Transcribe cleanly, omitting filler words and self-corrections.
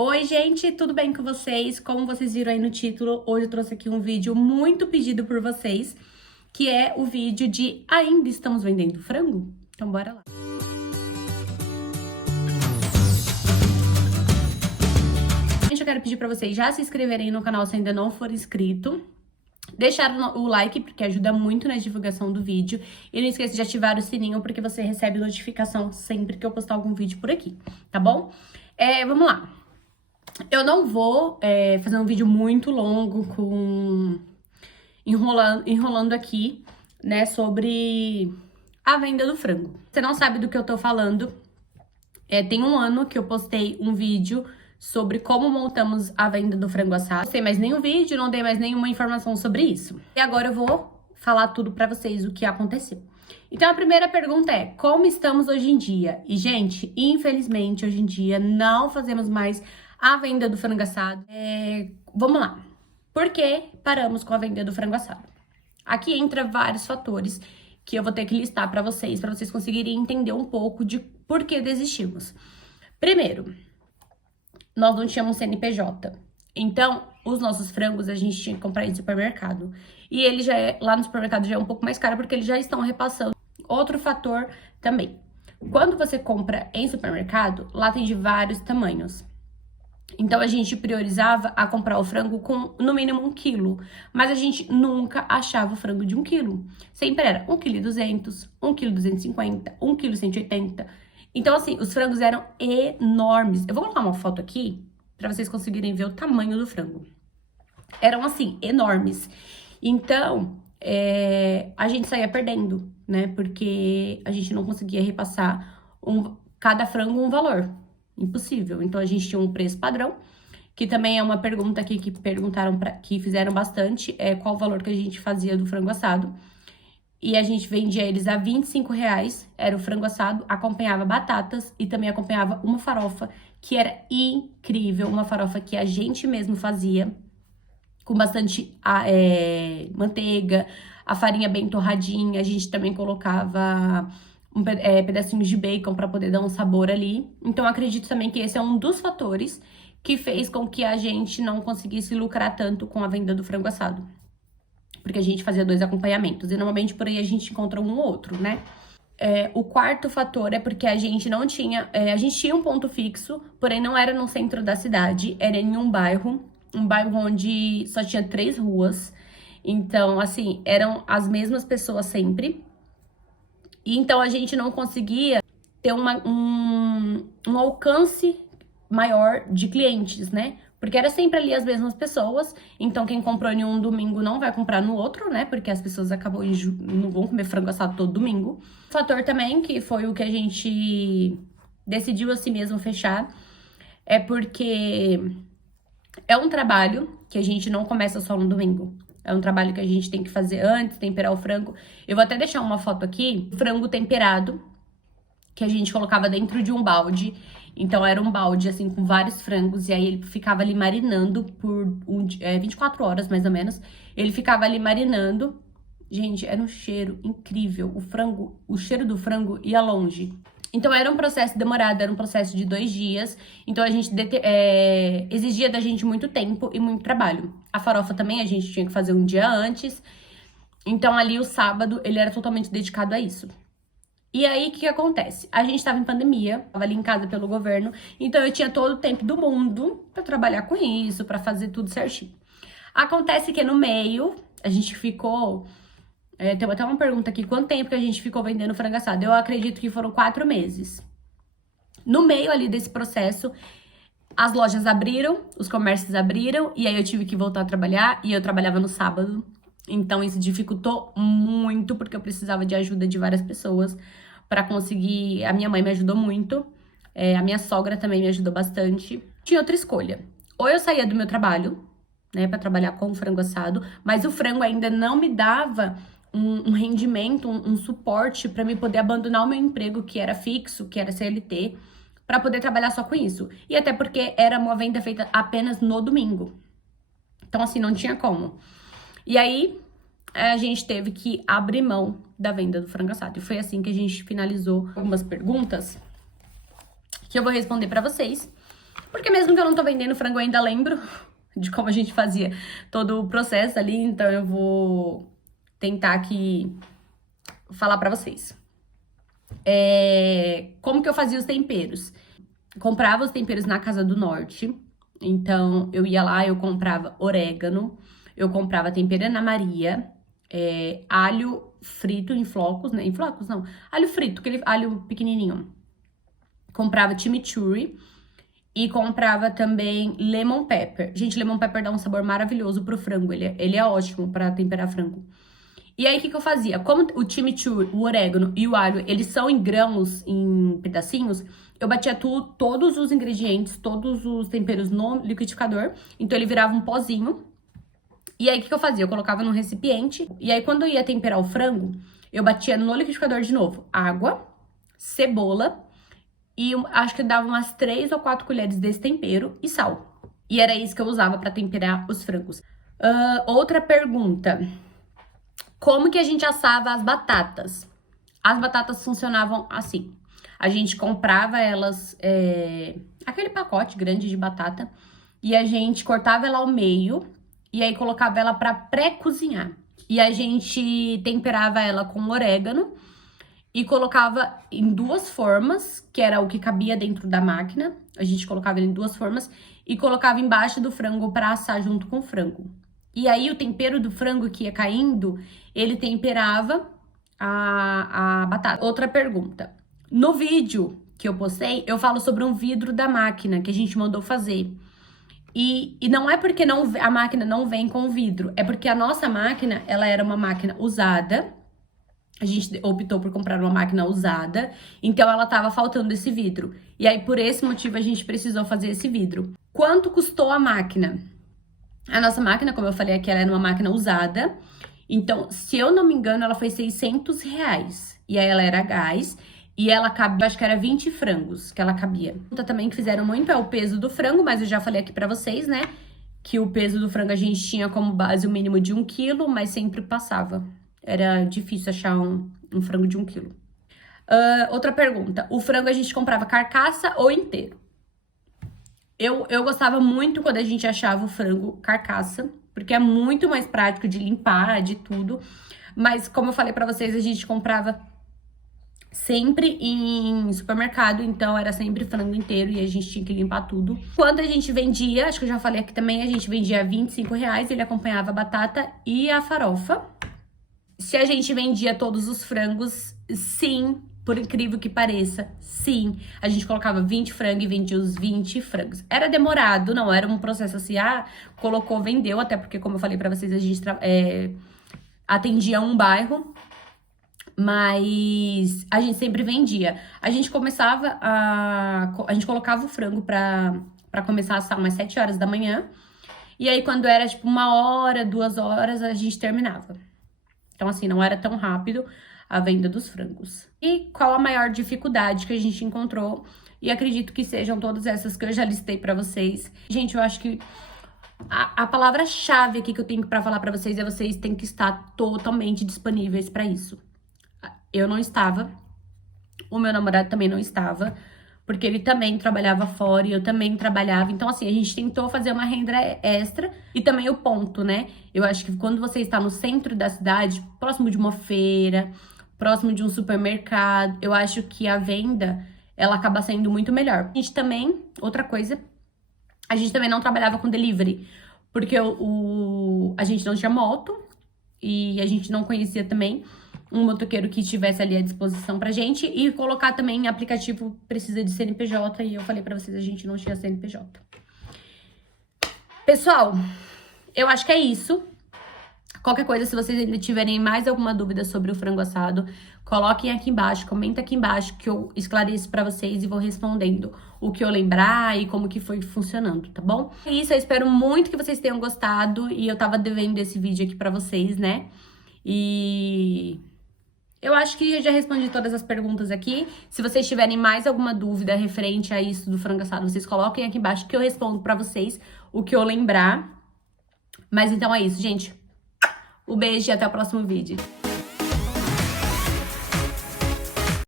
Oi, gente, tudo bem com vocês? Como vocês viram aí no título, hoje eu trouxe aqui um vídeo muito pedido por vocês, que é o vídeo de Ainda Estamos Vendendo Frango? Então bora lá. Gente, eu quero pedir pra vocês já se inscreverem no canal se ainda não for inscrito. Deixar o like, porque ajuda muito na divulgação do vídeo. E não esqueça de ativar o sininho, porque você recebe notificação sempre que eu postar algum vídeo por aqui, tá bom? Vamos lá. Eu não vou fazer um vídeo muito longo enrolando aqui, né, sobre a venda do frango. Você não sabe do que eu tô falando, tem um ano que eu postei um vídeo sobre como montamos a venda do frango assado. Não sei mais nenhum vídeo, não dei mais nenhuma informação sobre isso. E agora eu vou falar tudo pra vocês o que aconteceu. Então a primeira pergunta é, como estamos hoje em dia? E gente, infelizmente hoje em dia não fazemos mais a venda do frango assado. Vamos lá. Por que paramos com a venda do frango assado? Aqui entra vários fatores que eu vou ter que listar para vocês conseguirem entender um pouco de por que desistimos. Primeiro, nós não tínhamos CNPJ. Então, os nossos frangos a gente tinha que comprar em supermercado. E ele lá no supermercado já é um pouco mais caro porque eles já estão repassando. Outro fator também. Quando você compra em supermercado, lá tem de vários tamanhos. Então, a gente priorizava a comprar o frango com, no mínimo, 1 quilo. Mas a gente nunca achava o frango de 1 quilo. Sempre era 1,2 kg, 1,250 kg, 1,180 kg. Então, assim, os frangos eram enormes. Eu vou colocar uma foto aqui pra vocês conseguirem ver o tamanho do frango. Eram, assim, enormes. Então, a gente saía perdendo, né? Porque a gente não conseguia repassar cada frango um valor. Impossível. Então, a gente tinha um preço padrão, que também é uma pergunta aqui que que fizeram bastante, qual o valor que a gente fazia do frango assado. E a gente vendia eles a R$25, era o frango assado, acompanhava batatas e também acompanhava uma farofa, que era incrível, uma farofa que a gente mesmo fazia, com bastante manteiga, a farinha bem torradinha, a gente também colocava pedacinhos de bacon para poder dar um sabor ali. Então, acredito também que esse é um dos fatores que fez com que a gente não conseguisse lucrar tanto com a venda do frango assado. Porque a gente fazia 2 acompanhamentos. E normalmente por aí a gente encontra um ou outro, né? O quarto fator é porque a gente não tinha... a gente tinha um ponto fixo, porém não era no centro da cidade. Era em um bairro onde só tinha 3 ruas. Então, assim, eram as mesmas pessoas sempre. E então a gente não conseguia ter um alcance maior de clientes, né? Porque era sempre ali as mesmas pessoas, então quem comprou em um domingo não vai comprar no outro, né? Porque as pessoas não vão comer frango assado todo domingo. Fator também, que foi o que a gente decidiu assim mesmo fechar, é porque é um trabalho que a gente não começa só no domingo. É um trabalho que a gente tem que fazer antes, temperar o frango. Eu vou até deixar uma foto aqui, frango temperado, que a gente colocava dentro de um balde. Então, era um balde, assim, com vários frangos. E aí, ele ficava ali marinando por 24 horas, mais ou menos. Ele ficava ali marinando. Gente, era um cheiro incrível. O cheiro do frango ia longe. Então, era um processo demorado, era um processo de 2 dias. Então, a gente exigia da gente muito tempo e muito trabalho. A farofa também a gente tinha que fazer um dia antes. Então, ali, o sábado, ele era totalmente dedicado a isso. E aí, o que acontece? A gente tava em pandemia, tava ali em casa pelo governo, então eu tinha todo o tempo do mundo pra trabalhar com isso, pra fazer tudo certinho. Acontece que no meio, a gente ficou... tem até uma pergunta aqui, quanto tempo que a gente ficou vendendo frango assado? Eu acredito que foram 4 meses. No meio ali desse processo, as lojas abriram, os comércios abriram, e aí eu tive que voltar a trabalhar, e eu trabalhava no sábado. Então, isso dificultou muito, porque eu precisava de ajuda de várias pessoas para conseguir... A minha mãe me ajudou muito, a minha sogra também me ajudou bastante. Tinha outra escolha. Ou eu saía do meu trabalho, né, para trabalhar com o frango assado, mas o frango ainda não me dava um rendimento, um suporte para me poder abandonar o meu emprego, que era fixo, que era CLT, para poder trabalhar só com isso. E até porque era uma venda feita apenas no domingo. Então, assim, não tinha como. E aí, a gente teve que abrir mão da venda do frango assado. E foi assim que a gente finalizou algumas perguntas que eu vou responder pra vocês. Porque mesmo que eu não tô vendendo frango, eu ainda lembro de como a gente fazia todo o processo ali, então eu vou tentar aqui falar pra vocês. Como que eu fazia os temperos? Comprava os temperos na Casa do Norte, então eu ia lá, eu comprava orégano, eu comprava tempero Ana Maria, alho frito em flocos, né? Em flocos não, alho frito, aquele alho pequenininho. Comprava chimichurri e comprava também lemon pepper. Gente, lemon pepper dá um sabor maravilhoso pro frango, ele é ótimo pra temperar frango. E aí, o que eu fazia? Como o chimichurri, o orégano e o alho, eles são em grãos, em pedacinhos, eu batia todos os ingredientes, todos os temperos no liquidificador. Então, ele virava um pozinho. E aí, o que eu fazia? Eu colocava num recipiente. E aí, quando eu ia temperar o frango, eu batia no liquidificador de novo. Água, cebola e acho que dava umas 3 ou 4 colheres desse tempero e sal. E era isso que eu usava pra temperar os frangos. Outra pergunta. Como que a gente assava as batatas? As batatas funcionavam assim. A gente comprava elas, aquele pacote grande de batata, e a gente cortava ela ao meio, e aí colocava ela pra pré-cozinhar. E a gente temperava ela com orégano, e colocava em 2 formas, que era o que cabia dentro da máquina. A gente colocava ele em 2 formas, e colocava embaixo do frango pra assar junto com o frango. E aí, o tempero do frango que ia caindo, ele temperava a batata. Outra pergunta. No vídeo que eu postei, eu falo sobre um vidro da máquina que a gente mandou fazer. E não é porque a máquina não vem com vidro, é porque a nossa máquina, ela era uma máquina usada. A gente optou por comprar uma máquina usada, então ela tava faltando esse vidro. E aí, por esse motivo, a gente precisou fazer esse vidro. Quanto custou a máquina? A nossa máquina, como eu falei aqui, ela era uma máquina usada. Então, se eu não me engano, ela foi R$600. E aí, ela era a gás. E ela cabia, acho que era 20 frangos que ela cabia. Também que fizeram muito é o peso do frango, mas eu já falei aqui pra vocês, né? Que o peso do frango a gente tinha como base o mínimo de 1 quilo, mas sempre passava. Era difícil achar um frango de 1 quilo. Outra pergunta. O frango a gente comprava carcaça ou inteiro? Eu gostava muito quando a gente achava o frango carcaça, porque é muito mais prático de limpar, de tudo. Mas, como eu falei pra vocês, a gente comprava sempre em supermercado, então era sempre frango inteiro e a gente tinha que limpar tudo. Quando a gente vendia, acho que eu já falei aqui também, a gente vendia R$25, ele acompanhava a batata e a farofa. Se a gente vendia todos os frangos, sim, por incrível que pareça, sim. A gente colocava 20 frangos e vendia os 20 frangos. Era demorado, não era um processo assim, colocou, vendeu, até porque, como eu falei pra vocês, a gente atendia um bairro, mas a gente sempre vendia. A gente começava a gente colocava o frango pra começar a assar umas 7 horas da manhã, e aí quando era tipo 1 hora, 2 horas, a gente terminava. Então, assim, não era tão rápido a venda dos frangos. E qual a maior dificuldade que a gente encontrou? E acredito que sejam todas essas que eu já listei pra vocês. Gente, eu acho que a palavra-chave aqui que eu tenho pra falar pra vocês é vocês têm que estar totalmente disponíveis pra isso. Eu não estava, o meu namorado também não estava, porque ele também trabalhava fora e eu também trabalhava. Então, assim, a gente tentou fazer uma renda extra e também o ponto, né? Eu acho que quando você está no centro da cidade, próximo de uma feira, próximo de um supermercado, eu acho que a venda, ela acaba sendo muito melhor. A gente também, outra coisa, a gente também não trabalhava com delivery, porque a gente não tinha moto e a gente não conhecia também um motoqueiro que estivesse ali à disposição pra gente. E colocar também aplicativo precisa de CNPJ. E eu falei pra vocês, a gente não tinha CNPJ. Pessoal, eu acho que é isso. Qualquer coisa, se vocês ainda tiverem mais alguma dúvida sobre o frango assado, coloquem aqui embaixo, comenta aqui embaixo que eu esclareço pra vocês e vou respondendo o que eu lembrar e como que foi funcionando, tá bom? É isso, eu espero muito que vocês tenham gostado e eu tava devendo esse vídeo aqui pra vocês, né? E eu acho que eu já respondi todas as perguntas aqui. Se vocês tiverem mais alguma dúvida referente a isso do frango assado, vocês coloquem aqui embaixo que eu respondo pra vocês o que eu lembrar. Mas então é isso, gente. Um beijo e até o próximo vídeo.